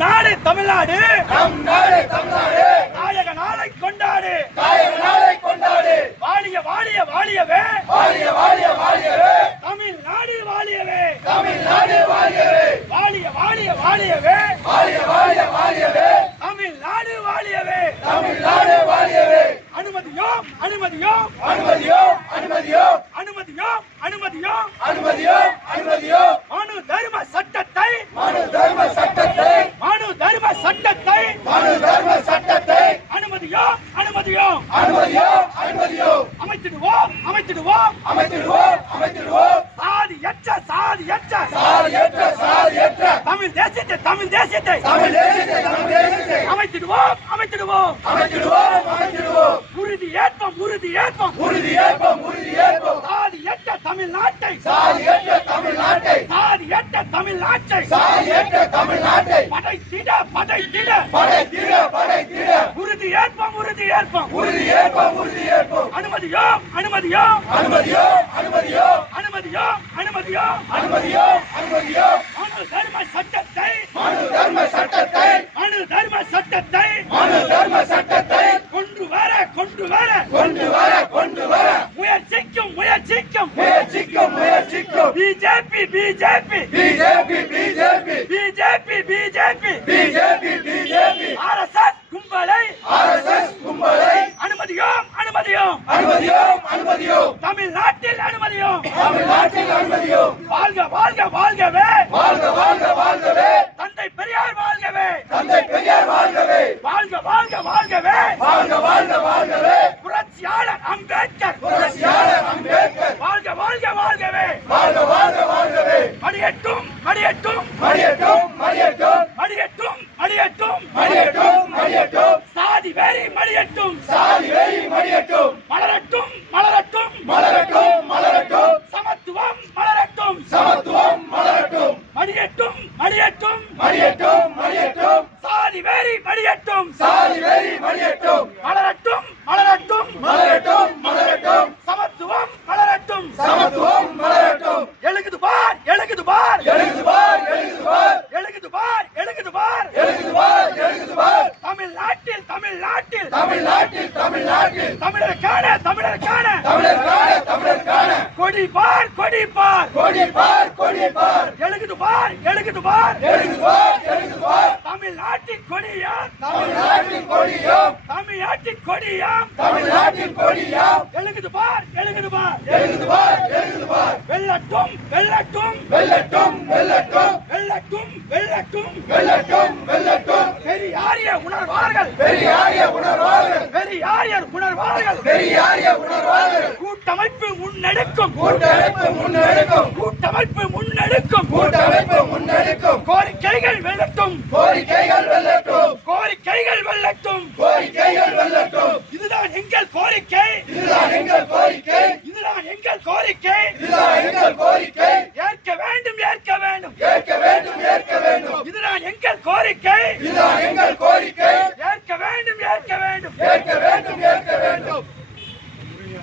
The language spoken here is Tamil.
நாடு தமிழ்நாடு, நம் நாடு தமிழ்நாடு, நாயக நாளை கொண்டாடு, நாயக நாளை கொண்டாடு, வாழிய வாழிய வாழியவே, வாழிய வாழிய வாழியவே, தமிழ்நாடு வாழியவே, தமிழ்நாடு வாழியவே, வாழிய வாழிய வாழியவே, வாழிய வாழிய வாழியவே, தமிழ்நாடு வாழியவே, தமிழ்நாடு வாழியவே. அனுமதியோம் அனுமதியோம் அனுமதியோ அனுமதியோ அனுமதியோம் அனுமதியோம் அனுமதியோ அனுமதியோ மனு தர்ம சட்டத்தை, மனு தர்ம சட்டத்தை, மனு தர்ம சட்டத்தை, மனு தர்ம சட்டத்தை, அனுமதியோம் அனுமதியோம் அனுமதியோ அனுமதியோ அமைத்திடுவோம் அமைத்திடுவோம் அமைத்திடுவோம் அமைத்திடுவோம். சாதியற்ற சாதியற்ற சாதியற்ற சாதியற்ற தமிழ் தேசியத்தை தமிழ் தேசியத்தை தமிழ் தேசத்தை தமிழ் தேசத்தை அமைத்திடுவோம் அமைத்திடுவோம் அமைத்திடுவோம் அமைத்திடுவோம். உறுதி ஏற்போம் உறுதி ஏற்போம் உறுதி ஏற்போம் உறுதி ஏற்போம். சாதியற்ற தமிழ்நாட்டை சாதியற்ற தமிழ்நாட்டை, சாதியற்ற தமிழ்நாட்டை சாதியற்ற தமிழ்நாட்டை படைத்திட படைத்திட படைத்திட படைத்திட உறுதி ஏற்போம் உறுதி ஏற்போம் உறுதி ஏற்போம் உறுதி ஏற்போம். அனுமதியோம் அனுமதியோம் அனுமதியோ அனுமதியோ அனுமதியோம் அனுமதியோம் அனுமதியோ அனுமதியோ. மனு தர்ம சட்டத்தை, மனு தர்ம சட்டத்தை, மனு தர்ம சட்டத்தை மனு தர்ம சட்டத்தை கொண்டு வர கொண்டு வர கொண்டு வர கொண்டு வர முயற்சிக்கும் முயற்சிக்கும் முயற்சிக்கும் முயற்சிக்கும். BJP BJP BJP BJP BJP BJP BJP BJP RSS கும்பலை ஆர்எஸ்எஸ் கும்பலை அனுமதியோம் அனுமதியோம் அனுமதியோ அனுமதியோ தமிழ்நாட்டில் அனுமதியோம் தமிழ்நாட்டில் அனுமதியோ. வாழ்க வாழ்க வாழ்கவே, வாழ்க வாழ்க வாழ்கவே, தந்தை பெரியார் வாழ்கவே, தந்தை பெரியார் வாழ்கவே, வாழ்க வாழ்க வாழ்கவே, வாழ்க வாழ்க வாழ்கவே, புரட்சியாளர் அம்பேத்கர், புரட்சியாளர் அம்பேத்கர், வாழ்க வாழ்க வாழ்கவே, வாழ்க வாழ்க வாழ்கவே. மடியட்டும் மடியட்டும் மடியட்டும் மடியட்டும் மடியட்டும் மடியட்டும் மடியட்டும் மடியட்டும். சாதி வேறி மடியட்டும், சாதி வெறி மடியட்டும், மலரட்டும் மலரட்டும் மலரட்டும் மலரட்டும், சமத்துவம் மலரட்டும், சமத்துவம் மலரட்டும், மடியட்டும் மடியட்டும் மடியட்டும் மடியட்டும், சாதி வேறி மடியட்டும், சாதி வெறி மடியட்டும், மலரட்டும் மலரட்டும் மலரட்டும் மலரட்டும், சமத்துவம் மலரட்டும், சமத்துவம் மலரட்டும். எழுகுது பார் எழுகுது பார் எழுகுது பார் எழுகுது பார் எழுகுது பார் எழுகுது பார் எழுகுது பார் எழுகுது பார். தமிழ்நாட்டில் தமிழ்நாட்டில் தமிழ்நாட்டில் தமிழ்நாட்டில் தமிழருக்கான தமிழருக்கான தமிழர்கான தமிழர்கான கொடி பார் கொடி பார் கொடி பார் கொடி பார் எழுகுது பார் எழுகுது பார் எழுகுது பார் எழுகுது பார். தமிழ்நாட்டின் கொடியாம் தமிழ்நாட்டின் கொடியோம், தமிழ்நாட்டின் கொடியாம் தமிழ்நாட்டின் கொடியோம், எழுகுது பார் எழுகுது பார் எழுகுது பார் எழுகுது பார். வெல்லட்டும் வெல்லட்டும் வெல்லட்டும் வெல்லட்டும் வெல்லட்டும் வெல்லட்டும் வெல்லட்டும் வெல்லட்டும். பெரியாரிய உணர்வார்கள் பெரியாரிய உணர்வார்கள், பெரியாரியர் உணர்வார்கள் பெரியாரிய உணர்வார்கள், கூட்டமைப்பு முன்னெடுக்கும் கூட்டமைப்பு முன்னெடுக்கும், கூட்டமைப்பு முன்னெடுக்கும் கூட்டமைப்பு முன்னெடுக்கும். கோரிக்கைகள் வெல்லட்டும் கோரிக்கைகள் வெல்லட்டும், கோரிக்கைகள் வெல்லட்டும் கோரிக்கைகள் வெல்லட்டும். இதுதான் எங்கள் கோரிக்கை இதுதான் எங்கள் கோரிக்கை, இதுதான் எங்கள் கோரிக்கை இதுதான் எங்கள் கோரிக்கை. ஏற்க வேண்டும் ஏற்க வேண்டும் ஏற்க வேண்டும் ஏற்க வேண்டும், இதுதான் எங்கள் கோரிக்கை இதுதான் எங்கள் கோரிக்கை.